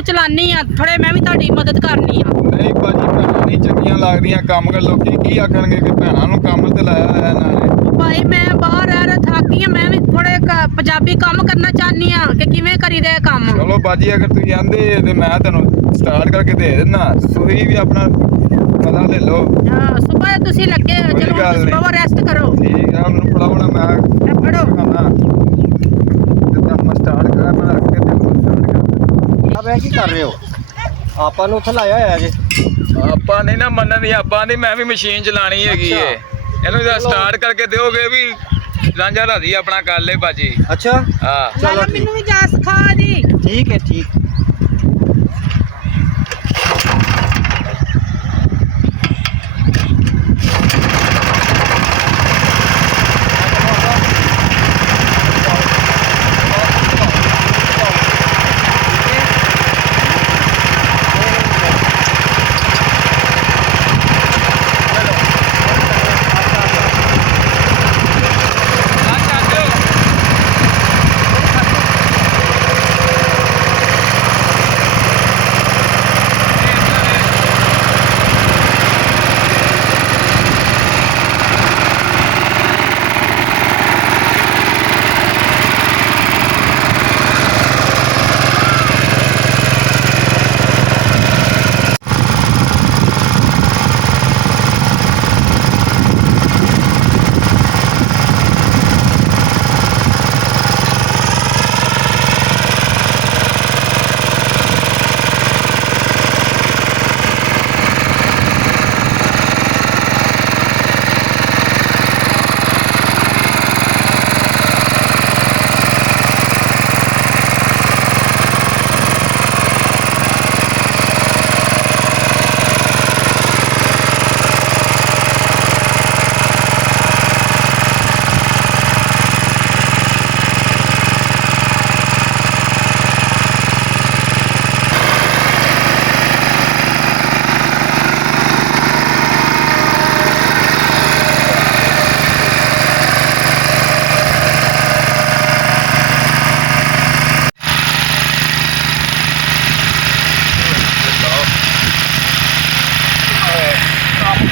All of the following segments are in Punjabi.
ਨੂੰ ਚਲਾਨੀ ਆ ਥੋੜੇ ਮੈਂ ਵੀ ਤੁਹਾਡੀ ਮਦਦ ਕਰਨੀ ਆ। ਨਹੀਂ ਭਾਜੀ ਭੈਣਾਂ ਨਹੀਂ ਚੰਗੀਆਂ ਲੱਗਦੀਆਂ ਕੰਮ ਕਰ ਲੋਕੀ ਕੀ ਆਖਣਗੇ ਕਿ ਭੈਣਾਂ ਨੂੰ ਕੰਮ ਤੇ ਲਾਇਆ ਹੋਇਆ ਇਹਨਾਂ ਨੇ। ਭਾਈ ਮੈਂ ਬਾਹਰ ਰਹਿ ਥੱਕ ਆ, ਮੈਂ ਵੀ ਥੋੜੇ ਪੰਜਾਬੀ ਕੰਮ ਕਰਨਾ ਚਾਹਨੀ ਆ ਕਿ ਕਿਵੇਂ ਕਰੀਦਾ ਇਹ ਕੰਮ। ਚਲੋ ਬਾਜੀ ਅਗਰ ਤੁਸੀਂ ਆਂਦੇ ਤੇ ਮੈਂ ਤੁਹਾਨੂੰ ਸਟਾਰਟ ਕਰਕੇ ਦੇ ਦਿੰਦਾ, ਤੁਸੀਂ ਵੀ ਆਪਣਾ ਪਤਾ ਲੈ ਲਓ। ਹਾਂ ਸੁਬਹ ਤੁਸੀਂ ਲੱਗੇ ਚਲੋ ਸੁਬਹ ਰੈਸਟ ਕਰੋ। ਠੀਕ ਆ ਮੈਨੂੰ ਫੜਾਉਣਾ ਮੈਂ ਫੜੋ ਤੇ ਤੁਹਾਨੂੰ ਸਟਾਰਟ ਕਰਾਂ ਮੈਂ ਰੱਖ ਕੇ ਤੇ ਸਟਾਰਟ ਕਰ। ਆ ਬੈ ਕੀ ਕਰ ਰਹੇ ਹੋ? ਆਪਾਂ ਨੂੰ ਉੱਥੇ ਲਾਇਆ ਹੋਇਆ ਜੇ। ਆਪਾਂ ਨਹੀਂ ਨਾ ਮੰਨਣੀ, ਆਪਾਂ ਨਹੀਂ, ਮੈਂ ਵੀ ਮਸ਼ੀਨ ਚਲਾਣੀ ਹੈਗੀ ਏ। ਇਹਨੂੰ ਜਦ ਸਟਾਰਟ ਕਰਕੇ ਦਿਓਗੇ ਵੀ ਰਾਂਝਾ ਰਾਜੀ ਆਪਣਾ ਕਰ ਲੈ ਭਾਜੀ। ਅੱਛਾ ਹਾਂ ਚਲੋ ਮੈਨੂੰ ਵੀ ਜਾ ਸਿਖਾ ਜੀ। ਠੀਕ ਹੈ ਠੀਕ।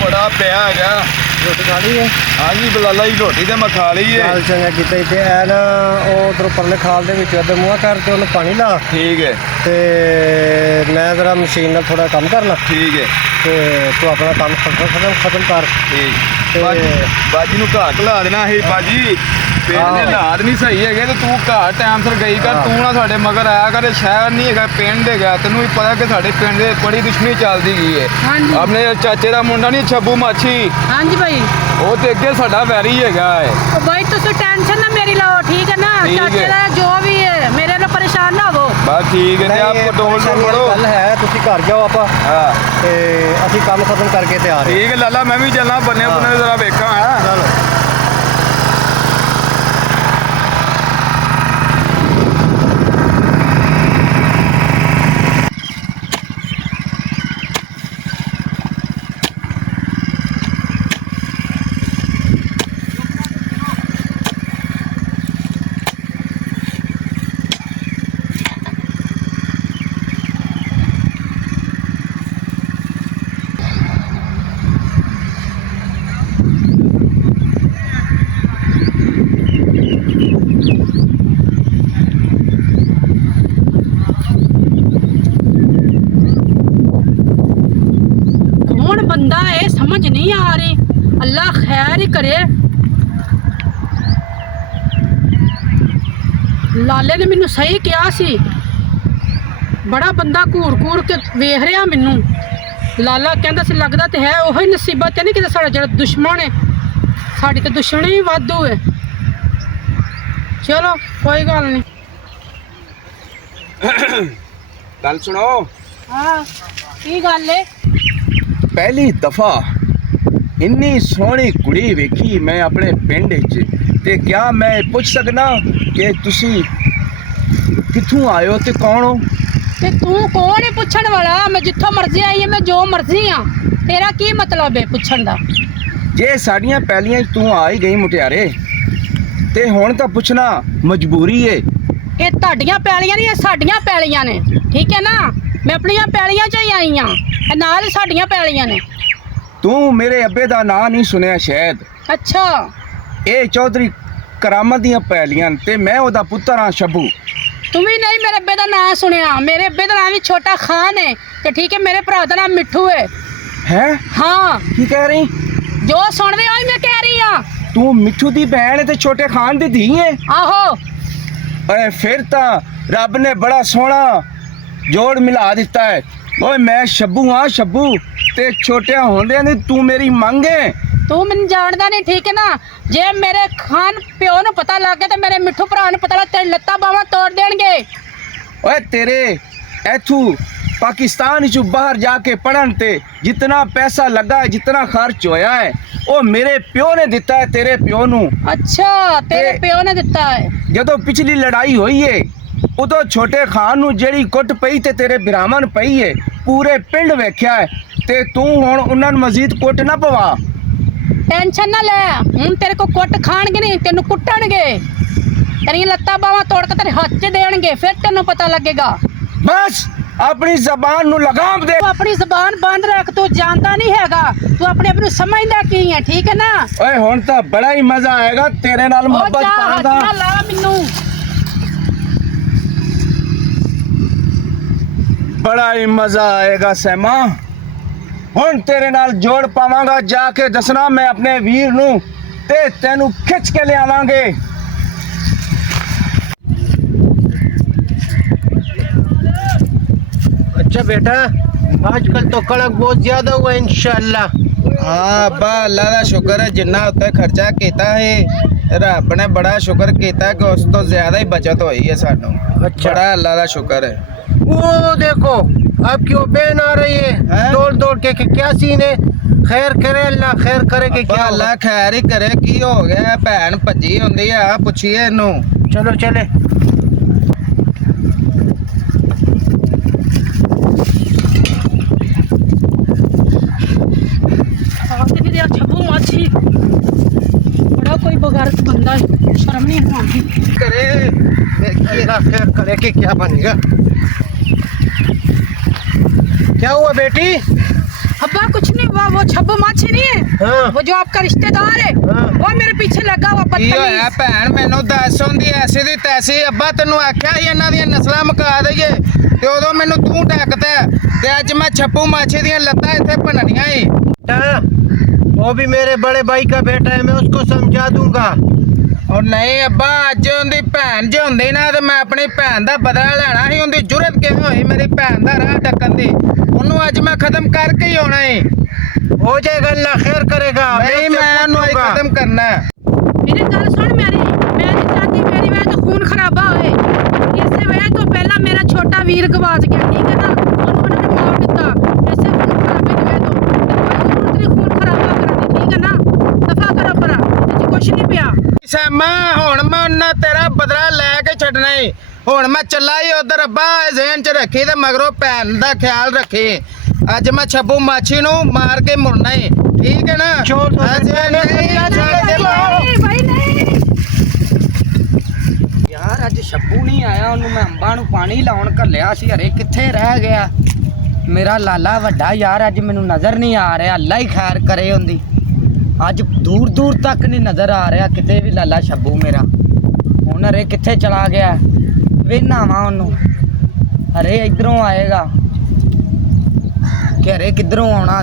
ਬੜਾ ਪਿਆ ਹੈਗਾ। ਰੋਟੀ ਖਾ ਲਈ ਹੈ? ਹਾਂਜੀ ਬਲਾਲਾ ਜੀ ਰੋਟੀ ਤੇ ਮੈਂ ਖਾ ਲਈ ਏ। ਚੱਲ ਚੰਗਾ ਕੀਤਾ ਤੇ ਐ ਨਾ ਉਹ ਉਧਰ ਪਰਲੇ ਖਾਲ ਦੇ ਵਿੱਚ ਇੱਧਰ ਮੂੰਹ ਕਰ ਤੇ ਉਹਨੂੰ ਪਾਣੀ ਲਾ ਠੀਕ ਹੈ ਤੇ ਮੈਂ ਜ਼ਰਾ ਮਸ਼ੀਨ ਨਾਲ ਥੋੜਾ ਕੰਮ ਕਰਨਾ ਠੀਕ ਹੈ ਤੇ ਤੂੰ ਆਪਣਾ ਕੰਮ ਖਤਮ ਕਰ। ਠੀਕ ਤੇ ਬਾਜੀ ਨੂੰ ਘਾਟ ਲਾ ਦੇਣਾ ਸੀ ਬਾਜੀ। ਪਿੰਡ ਦੇ ਹਾਲਾਤ ਨਹੀਂ ਸਹੀ ਹੈਗੇ ਤੇ ਤੂੰ ਘਰ ਟਾਈਮ ਸਿਰ ਗਈ ਕਰ। ਤੂੰ ਨਾ ਸਾਡੇ ਮਗਰ ਆਇਆ ਕਰ। ਸ਼ਹਿਰ ਨਹੀਂ ਹੈਗਾ ਪਿੰਡ ਹੈਗਾ। ਤੈਨੂੰ ਵੀ ਪਤਾ ਕਿ ਸਾਡੇ ਪਿੰਡ ਦੇ ਬੜੀ ਦੁਸ਼ਮਣੀ ਚੱਲਦੀ ਗਈ ਹੈ। ਹਾਂਜੀ ਆਪਣੇ ਚਾਚੇ ਦਾ ਮੁੰਡਾ ਨਹੀਂ ਛੱਬੂ ਮਾਛੀ, ਹਾਂਜੀ ਭਾਈ। ਉਹ ਤੇ ਅੱਗੇ ਸਾਡਾ ਵੈਰੀ ਹੈਗਾ ਹੈ। ਉਹ ਭਾਈ ਤੁਸੀਂ ਟੈਨਸ਼ਨ ਨਾ ਮੇਰੀ ਲਓ ਠੀਕ ਹੈ ਨਾ। ਠੀਕ ਹੈ। ਚਾਚੇ ਦਾ ਜੋ ਵੀ ਹੈ ਮੇਰੇ ਨਾਲ ਪਰੇਸ਼ਾਨ ਨਾ ਹੋਵੋ। ਬਸ ਠੀਕ ਹੈ ਤੇ ਆਪ ਕੰਟਰੋਲ ਨੂੰ ਫੜੋ। ਗੱਲ ਹੈ ਤੁਸੀਂ ਘਰ ਜਾਓ ਆਪਾਂ ਹਾਂ ਤੇ ਅਸੀਂ ਕੰਮ ਖਤਮ ਕਰਕੇ ਤੇ ਆ ਰਹੇ। ਠੀਕ ਹੈ ਲਾਲਾ ਮੈਂ ਵੀ ਚੱਲਣਾ ਬੰਨੇ ਬੰਨੇ ਜ਼ਰਾ ਵੇਖਾਂ। ਹਾਂ ਚਲੋ ਬੰਦਾ ਇਹ ਸਮਝ ਨਹੀਂ ਆ ਰਹੀ। ਅੱਲਾ ਖੈਰ ਹੀ ਕਰੇ। ਲਾਲੇ ਨੇ ਮੈਨੂੰ ਸਹੀ ਕਿਹਾ ਸੀ। ਬੜਾ ਬੰਦਾ ਘੂਰ ਕੇ ਵੇਖ ਰਿਹਾ ਮੈਨੂੰ। ਲਾਲਾ ਕਹਿੰਦਾ ਸੀ ਲੱਗਦਾ ਤੇ ਹੈ ਉਹੀ ਨਸੀਬਤ ਤੇ ਨਹੀਂ ਕਿਤੇ ਸਾਡਾ ਜਿਹੜਾ ਦੁਸ਼ਮਣ ਹੈ। ਸਾਡੀ ਤੇ ਦੁਸ਼ਮਣੀ ਵੀ ਵਾਧੂ ਹੈ। ਚਲੋ ਕੋਈ ਗੱਲ ਨਹੀਂ। ਗੱਲ ਸੁਣੋ। ਹਾਂ ਕੀ ਗੱਲ ਹੈ? ਪਹਿਲੀ ਦਫਾ ਇੰਨੀ ਸੋਹਣੀ ਕੁੜੀ ਵੇਖੀ ਮੈਂ ਆਪਣੇ ਪਿੰਡ ਵਿੱਚ ਤੇ ਕਿਆ ਮੈਂ ਪੁੱਛ ਸਕਦਾ ਕਿ ਤੁਸੀਂ ਕਿੱਥੋਂ ਆਏ ਹੋ ਤੇ ਕੌਣ ਹੋ? ਤੇ ਤੂੰ ਕੌਣ ਹੈ ਪੁੱਛਣ ਵਾਲਾ? ਮੈਂ ਜਿੱਥੋਂ ਮਰਜ਼ੀ ਆਈ ਹਾਂ, ਮੈਂ ਜੋ ਮਰਜ਼ੀ ਆ। ਤੇਰਾ ਕੀ ਮਤਲਬ ਹੈ ਪੁੱਛਣ ਦਾ? ਜੇ ਸਾਡੀਆਂ ਪਹਿਲੀਆਂ ਤੂੰ ਆ ਹੀ ਗਈ ਮੁਟਿਆਰੇ ਤੇ ਹੁਣ ਤਾਂ ਪੁੱਛਣਾ ਮਜਬੂਰੀ ਏ। ਇਹ ਤੁਹਾਡੀਆਂ ਪੈਲੀਆਂ ਨਹੀਂ, ਇਹ ਸਾਡੀਆਂ ਪੈਲੀਆਂ ਨੇ, ਠੀਕ ਹੈ ਨਾ। ਮੈਂ ਆਪਣੀਆਂ ਪੈਲੀਆਂ 'ਚ ਹੀ ਆਈ ਹਾਂ, ਇਹ ਨਾਲ ਹੀ ਸਾਡੀਆਂ ਪੈਲੀਆਂ ਨੇ। ਤੂੰ ਮੇਰੇ ਅੱਬੇ ਦਾ ਨਾਂ ਨਹੀਂ ਸੁਣਿਆ ਸ਼ਾਇਦ। ਅੱਛਾ, ਇਹ ਚੌਧਰੀ ਕਰਾਮਤ ਦੀਆਂ ਪੈਲੀਆਂ ਤੇ ਮੈਂ ਉਹਦਾ ਪੁੱਤਰ ਹਾਂ ਸ਼ੱਬੂ। ਤੂੰ ਵੀ ਨਹੀਂ ਮੇਰੇ ਅੱਬੇ ਦਾ ਨਾਂ ਸੁਣਿਆ। ਮੇਰੇ ਅੱਬੇ ਦਾ ਨਾਂ ਵੀ ਛੋਟਾ ਖਾਨ ਹੈ ਤੇ ਠੀਕ ਹੈ, ਮੇਰੇ ਭਰਾ ਦਾ ਨਾਮ ਮਿੱਠੂ ਹੈ। ਹੈ ਹਾਂ, ਕੀ ਕਹਿ ਰਹੀ? ਜੋ ਸੁਣਦੇ ਹੋ ਮੈਂ ਕਹਿ ਰਹੀ ਹਾਂ। ਤੂੰ ਮਿੱਠੂ ਦੀ ਭੈਣ ਤੇ ਛੋਟੇ ਖਾਨ ਦੀ ਧੀ ਹੈ? ਆਹੋ। ਓਏ ਫਿਰ ਤਾਂ ਰੱਬ ਨੇ ਬੜਾ ਸੋਹਣਾ ਜੋੜ ਮਿਲਾ ਦਿੱਤਾ ਹੈ। ਓਏ ਮੈਂ ਸ਼ੱਬੂ ਹਾਂ, ਸ਼ੱਬੂ ਤੇ ਛੋਟਿਆਂ ਹੁੰਦਿਆਂ ਨੇ ਤੂੰ ਮੇਰੀ ਮੰਗ ਹੈ। ਤੂੰ ਮੈਨੂੰ ਜਾਣਦਾ ਨਹੀਂ, ਠੀਕ ਹੈ ਨਾ। ਜੇ ਮੇਰੇ ਖਾਨ ਪਿਓ ਨੂੰ ਪਤਾ ਲੱਗ ਗਿਆ ਤੇ ਮੇਰੇ ਮਿੱਠੂ ਭਰਾ ਨੂੰ ਪਤਾ ਲੱਗ, ਤੇਰੀ ਲੱਤਾਂ ਬਾਹਾਂ ਤੋੜ ਦੇਣਗੇ। ਓਏ ਤੇਰੇ ਇੱਥੋਂ ਪਾਕਿਸਤਾਨ ਵਿੱਚੋਂ ਬਾਹਰ ਜਾ ਕੇ ਪੜਨ ਤੇ ਜਿੰਨਾ ਪੈਸਾ ਲੱਗਾ ਹੈ, ਜਿੰਨਾ ਖਰਚ ਹੋਇਆ ਹੈ, ਉਹ ਮੇਰੇ ਪਿਓ ਨੇ ਦਿੱਤਾ ਹੈ, ਤੇਰੇ ਪਿਓ ਨੂੰ। ਅੱਛਾ, ਤੇਰੇ ਤੇ- ਪਿਓ ਨੇ ਦਿੱਤਾ ਹੈ। ਜਦੋਂ ਪਿਛਲੀ ਲੜਾਈ ਹੋਈ ਏ ਉਦੋਂ ਛੋਟੇ ਖਾਨ ਨੂੰ ਜਿਹੜੀ ਕੁੱਟ ਪਈ ਤੇ ਤੇਰੇ ਭਰਾਵਾਂ ਨੂੰ ਪਈ ਏ, ਪੂਰੇ ਪਿੰਡ ਵੇਖਿਆ ਹੈ। ਤੇ ਤੂੰ ਹੁਣ ਉਹਨਾਂ ਨੂੰ ਮਜ਼ੀਦ ਕੁੱਟ ਨਾ ਪਵਾ। ਟੈਨਸ਼ਨ ਨਾ ਲੈ, ਹੁਣ ਤੇਰੇ ਕੋ ਕੁੱਟ ਖਾਣਗੇ ਨਹੀਂ, ਤੈਨੂੰ ਕੁੱਟਣਗੇ। ਤੇਰੀਆਂ ਲੱਤਾਂ ਬਾਹਾਂ ਤੋੜ ਕੇ ਤੇਰੇ ਹੱਥ 'ਚ ਦੇਣਗੇ, ਫਿਰ ਤੈਨੂੰ ਪਤਾ ਲੱਗੇਗਾ। ਬਸ ਆਪਣੀ ਜ਼ਬਾਨ ਨੂੰ ਲਗਾਮ ਦੇ। ਤੂੰ ਆਪਣੀ ਜ਼ਬਾਨ ਬੰਦ ਰੱਖ, ਤੂੰ ਜਾਣਦਾ ਨਹੀਂ ਹੈਗਾ, ਤੂੰ ਆਪਣੇ ਆਪ ਨੂੰ ਸਮਝਦਾ ਕੀ ਹੈ, ਠੀਕ ਹੈ ਨਾ। ਓਏ ਹੁਣ ਤਾਂ ਬੜਾ ਹੀ ਮਜ਼ਾ ਆਏਗਾ ਤੇਰੇ ਨਾਲ ਉਹ ਮੁਹੱਬਤ ਜਾ, ਕਰਨ ਹੱਥ ਦਾ। ਨਾ ਲਾ ਮੈਨੂੰ। ਬੜਾ ਹੀ ਮਜ਼ਾ ਆਏਗਾ ਸੈਮਾ। ਹੁਣ ਤੇਰੇ ਨਾਲ ਜੋੜ ਪਾਵਾਂਗਾ, ਜਾ ਕੇ ਦੱਸਣਾ ਮੈਂ ਆਪਣੇ ਵੀਰ ਨੂੰ ਤੇ ਤੈਨੂੰ ਖਿੱਚ ਕੇ ਲਿਆਵਾਂਗੇ। अच्छा बेटा, आजकल तो कड़क बहुत ज्यादा हुआ है इंशाल्लाह। हाँ अब्बा अल्लाह का शुक्र है, जिन्ना उत्ते खर्चा किया है रब ने बड़ा शुक्र किया कि उस तो ज्यादा ही बचत हुई है सानू। अच्छा। बड़ा अल्लाह का शुक्र है। वो देखो आपकी वो बहन आ रही है, हैं? दौड़ दौड़ के कि क्या सीन है। खैर करे अल्लाह, खैर करे कि अब्बा क्या अल्लाह होगा। खैर ही करे, की हो गया भैन भजी होंदी है, पूछिए इनू। चलो चले। आते भी यार छब्बू माछी बड़ा कोई बगारत बंदा है, शर्म नहीं आती। करे अल्लाह खैर करे कि क्या बनेगा। क्या हुआ बेटी? अब्बा कुछ नहीं हुआ, वो छब्बू माछी नहीं है, हाँ। वो जो आपका रिश्तेदार है, हाँ। वो मेरे पीछे लगा हुआ की होया बदतमीज। भैन मैनू दस होंदी ऐसी दी तैसी। अब्बा तेनू आख्या ही इन्हां दियां नस्लां मुका दईए ते उदों मैनू तू डकदा ते अज मैं छप्पू माछी दियां लत्तां इत्थे भन्नणियां ही। बेटा, वो भी मेरे बड़े भाई का बेटा है, मैं उसको समझा दूंगा। और नहीं अब्बा, अज उनकी भैन जो होंदी ना ते मैं अपनी भैन दा बदला लेना ही। उनकी जुरत किवें होई मेरी भैन दा राह डकन दी, उन्होंने अज मैं खत्म करके ही आना है। हो जाएगा, अल्लाह खैर करेगा। नहीं मैं उन्होंने ही पूछूंगा। खत्म करना है। मेरी गल सुन, मेरी मैं नहीं चाहती मेरी वजह तो खून खराबा होए। इसे वजह तो पहला मेरा छोटा वीर गवाच गया, ठीक है ना, उन्होंने मार दिता ऐसे खून खराबे की वजह तो कोई जरूरत नहीं खून खराबा करने की, ठीक है ना। दफा करो परा, कुछ नहीं पिया। सैमा हुण मैं उन्ना तेरा बदला लैके छड्डना ही। हुण मैं चला ही उधर। अब्बा ज़हन च रखी ते मगरों भैन दा ख्याल रखी। अज मैं छब्बू माछी नू मार के मुड़ना ही, ठीक है ना। चोर तो अज नहीं छड्ड दे मारो। नहीं भाई नहीं। यार अज शब्बू नहीं आया, ਉਹਨੂੰ ਮੈਂ ਅੰਬਾਂ ਨੂੰ ਪਾਣੀ ਲਾਉਣ ਘੱਲਿਆ ਸੀ, ਹਰੇ ਕਿੱਥੇ ਰਹਿ ਗਿਆ ਮੇਰਾ ਲਾਲਾ ਵੱਡਾ। ਯਾਰ ਅੱਜ ਮੈਨੂੰ ਨਜ਼ਰ ਨਹੀਂ ਆ ਰਿਹਾ, ਅੱਲਾ ਹੀ ਖੈਰ ਕਰੇ ਹੁੰਦੀ। ਅੱਜ ਦੂਰ ਦੂਰ ਤੱਕ ਨਹੀਂ ਨਜ਼ਰ ਆ ਰਿਹਾ ਕਿਤੇ ਵੀ ਲਾਲਾ ਸ਼ੱਬੂ ਮੇਰਾ। ਹੁਣ ਹਰੇ ਕਿੱਥੇ ਚਲਾ ਗਿਆ, ਵੇਖਣਾ ਵਾ ਉਹਨੂੰ। ਹਰੇ ਇਧਰੋਂ ਆਏਗਾ ਕਿ ਹਰੇ ਕਿੱਧਰੋਂ ਆਉਣਾ।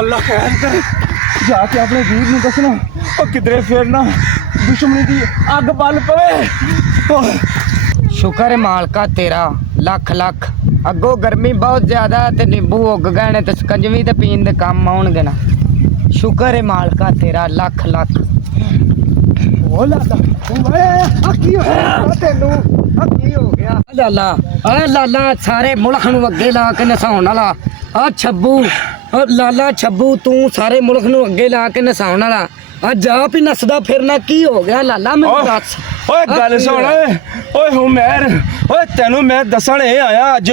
ਅੱਲਾ ਖੈਰ ਕਰੇ, ਜਾ ਕੇ ਆਪਣੇ ਵੀਰ ਨੂੰ ਦੱਸਣਾ ਉਹ ਕਿਧਰੇ ਫੇਰਨਾ ਦੁਸ਼ਮਣੀ ਦੀ ਅੱਗ ਬਲ ਪਵੇ। ਸ਼ੁਕਰ ਹੈ ਮਾਲਕਾ ਤੇਰਾ, ਲੱਖ ਲੱਖ। ਅੱਗੋਂ ਗਰਮੀ ਬਹੁਤ ਜ਼ਿਆਦਾ ਤੇ ਨਿੰਬੂ ਉੱਗ ਗਏ ਨੇ ਤੇ ਸਕੰਜਵੀ ਤੇ ਪੀਣ ਦੇ ਕੰਮ ਆਉਣਗੇ ਨਾ। ਸ਼ੁਕਰ ਹੈ ਮਾਲਕਾ ਤੇਰਾ, ਲੱਖ ਲੱਖ। ਉਹ ਲਾਲਾ ਓਏ ਆ ਕੀ ਹੋਇਆ ਤੈਨੂੰ? ਆ ਕੀ ਹੋ ਗਿਆ? ਲਾਲਾ ਆ ਲਾਲਾ ਸਾਰੇ ਮੁਲਕ ਨੂੰ ਅੱਗੇ ਲਾ ਕੇ ਨਸਾਉਣ ਵਾਲਾ ਆ ਛੱਬੂ। ਆ ਲਾਲਾ ਛੱਬੂ ਤੂੰ ਸਾਰੇ ਮੁਲਕ ਨੂੰ ਅੱਗੇ ਲਾ ਕੇ ਨਸਾਉਣ ਵਾਲਾ ਅੱਜ ਆਪ ਹੀ ਨੱਸਦਾ ਫਿਰਨਾ। ਕੀ ਹੋ ਗਿਆ ਲਾਲਾ ਮੈਨੂੰ ਦੱਸ। ਓਏ ਗੱਲ ਸੁਣ ਓਏ ਹੁਮੈਰ, ਓਏ ਤੈਨੂੰ ਮੈਂ ਦੱਸਣ ਇਹ ਆਇਆ ਅੱਜ।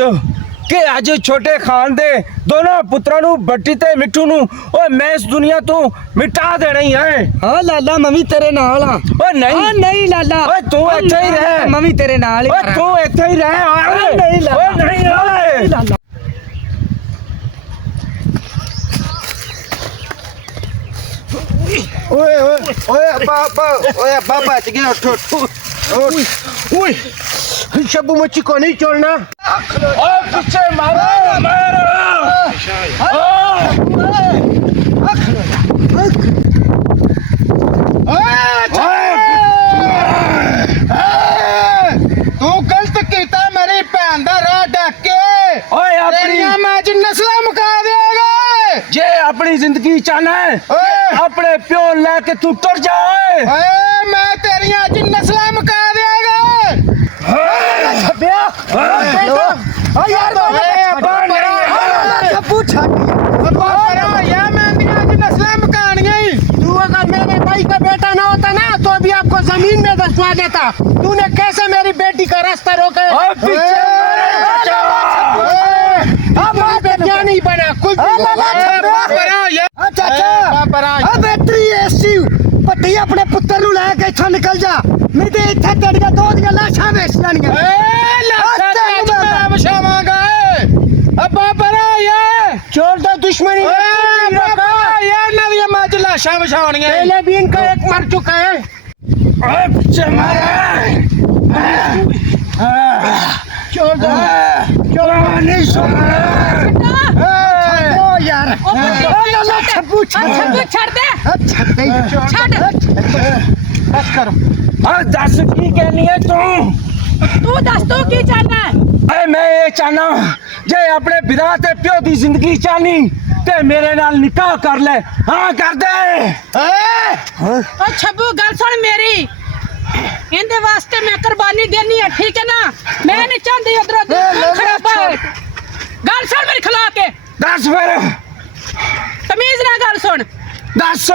ਕਿ ਅੱਜ ਛੋਟੇ ਖਾਨ ਦੇ ਦੋਨੋਂ ਪੁੱਤਰਾਂ ਨੂੰ ਬੱਟੀ ਤੇ ਮਿੱਠੂ ਨੂੰ ਓਏ ਮੈਂ ਇਸ ਦੁਨੀਆ ਤੋਂ ਮਿਟਾ ਦੇਣਾ ਹੀ ਹੈ। ਹਾਂ ਲਾਲਾ ਮੈਂ ਵੀ ਤੇਰੇ ਨਾਲ ਆ। ਓਏ ਨਹੀਂ ਨਹੀਂ ਲਾਲਾ, ਓਏ ਤੂੰ ਇੱਥੇ ਹੀ ਰਹਿ। ਮੈਂ ਵੀ ਤੇਰੇ ਨਾਲ ਹੀ ਓਏ ਤੂੰ ਇੱਥੇ ਹੀ ਰਹਿ। ਓਏ ਨਹੀਂ ਲਾਲਾ, ਓਏ ਨਹੀਂ ਓਏ ਲਾਲਾ। ਓਏ ਓਏ ਓਏ ਅੱਬਾ ਬਚ ਗਿਆ। ਉੱਠ ਓਏ ਸ਼ੱਬੂ ਮੱਛੀ ਕੋ ਨਹੀਂ छोड़ना। ਓਏ ਪਿੱਛੇ ਮਾਰੋ ਮਾਰੋ। ਤੂੰ ਗਲਤ ਕੀਤਾ ਮੇਰੀ ਭੈਣ ਦਾ ਰਾਹ ਢੱਕ ਕੇ। ਓਏ ਆਪਣੀ ਤੇਰੀਆਂ ਮੈਂ ਅੱਜ ਨਸਲਾਂ ਮੁਕਾ ਦੇਵਾਂਗਾ। ਜੇ ਆਪਣੀ ਜ਼ਿੰਦਗੀ ਚਾਹਨਾ ਹੈ ਓਏ ਆਪਣੇ ਪਿਓ ਲੈ ਕੇ ਤੂੰ ਤੁਰ ਜਾ। ਓਏ ਓਏ ਮੈਂ ਤੇਰੀਆਂ ਅੱਜ ਨਸਲਾਂ ਮੁਕਾ ਦੇਵਾਂਗਾ। ਛੱਡਿਆ ਓ ਯਾਰ शब्बू छाट ਯਾ ਮੈਂ ਦੀਆਂ ਅੱਜ ਨਸਲਾਂ ਮੁਕਾਣੀਆਂ ਹੀ। तू अगर मेरे भाई का बेटा ना होता ना तो भी आपको जमीन में दसवा देता। तूने कैसे मेरी बेटी का रास्ता रोका? ਓਏ ਪਿੱਛੇ अब आप क्या नहीं बना कुछ बैटरी ऐसी पट्टी अपने पुत्र नु लेके इथों निकल जा नहीं ते इथे तेरियां दो दियां लाशां वेच जाणियां। ਅੱਬਾ ਪਰਾ ਯਾ छोड़ दो दुश्मनी। ਯਾਰ ਨਵੀਆਂ ਮੱਝ ਲਾਸ਼ਾਂ ਵਿਛਾਉਣੀਆਂ। पहले भी इनका एक मर चुका है। ਓਏ ਪਿੱਛੇ ਮਾਰ। छोड़ दो ਨਹੀਂ ਸੁਣ। ओ यार छब्बू ਛੱਬੂ ਛੱਡ ਦੇ, छट ਛੱਡ। बस करो। हाँ दस की कहनी है तू। ਤੂੰ ਦੱਸ ਤੂੰ ਕੀ ਚਾਹਨਾ ਹੈ? अरे मैं ये चाहना जे अपने पिता ते प्यो दी जिंदगी चाहनी ते मेरे नाल निकाह कर ले। हाँ कर दे। ਓ ਛੱਬੂ ਗੱਲ ਸੁਣ ਮੇਰੀ, ਇਹਦੇ ਵਾਸਤੇ ਮੈਂ ਕੁਰਬਾਨੀ ਦੇਣੀ ਹੈ, ਠੀਕ ਹੈ ਨਾ? ਮੈਂ ਨਹੀਂ ਚਾਹੁੰਦੀ ਉਧਰ ਉਧਰ ਖਰਾਬਾ ਹੋਏ। ਗੱਲ ਸੁਣ ਮੇਰੀ ਖਲਾ ਕੇ, दस फिर ਤਮੀਜ਼ ਨਾਲ ਗੱਲ ਸੁਣ। दस।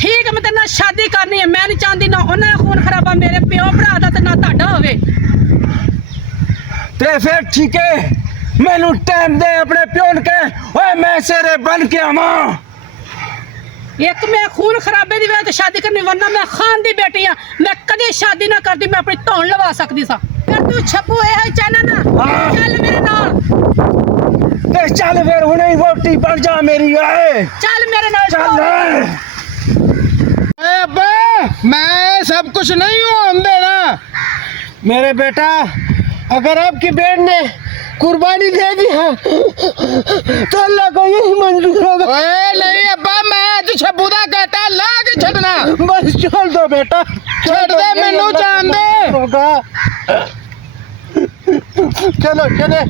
ਠੀਕ ਹੈ, ਮੈਂ ਤੇਰੇ ਨਾਲ ਸ਼ਾਦੀ ਕਰਨੀ ਹੈ। ਮੈਂ ਨਹੀਂ ਚਾਹੁੰਦੀ ਨਾ ਉਹਨਾਂ ਦਾ ਖੂਨ ਖਰਾਬਾ ਮੇਰੇ ਪਿਓ ਭਰਾ ਦਾ ਤੇ ਨਾ ਤੁਹਾਡਾ ਹੋਵੇ। ते फिर ठीक है मैनू टाइम दे अपने प्यो न के ओए मैं सेरे बन के आवा। ਇੱਕ ਮੈਂ ਖੂਨ ਖਰਾਬੇ ਦੀ ਵਜ੍ਹਾ ਤੇ ਸ਼ਾਦੀ ਕਰਨੀ, ਵਰਨਾ ਮੈਂ ਖਾਨ ਦੀ ਬੇਟੀ ਆ। ਮੈਂ ਕਦੇ ਸ਼ਾਦੀ ਨਾ ਕਰਦੀ, ਮੈਂ ਆਪਣੀ ਧੌਣ ਲਵਾ ਸਕਦੀ ਸਾਂ। ਫਿਰ ਤੂੰ ਛੱਪੂ ਇਹ ਚਾਹਨਾ ਨਾ, ਚੱਲ ਮੇਰੇ ਨਾਲ, ते चल फिर हुने ही वोटी बन जा मेरी। ओए ਚੱਲ ਮੇਰੇ ਨਾਲ। चल। ਓਏ ਅੱਬਾ ਮੈਂ ਸਭ ਕੁਝ ਨਹੀਂ ਹੋਣ ਦੇਣਾ। मेरे बेटा अगर आपकी बेट ने कुर्बानी दे दी है तो अल्लाह को यही मंजूर होगा। ਓਏ ਨਹੀਂ ਅੱਬਾ ਮੈਂ ਅੱਜ ਛੱਬੂ ਦਾ ਗਾਟਾ ਲਾ ਕੇ ਛੱਡਣਾ। बस छोड़ दो बेटा, ਛੱਡ ਦੇ ਮੈਨੂੰ ਜਾਣ ਦੇ। होगा। चलो चले।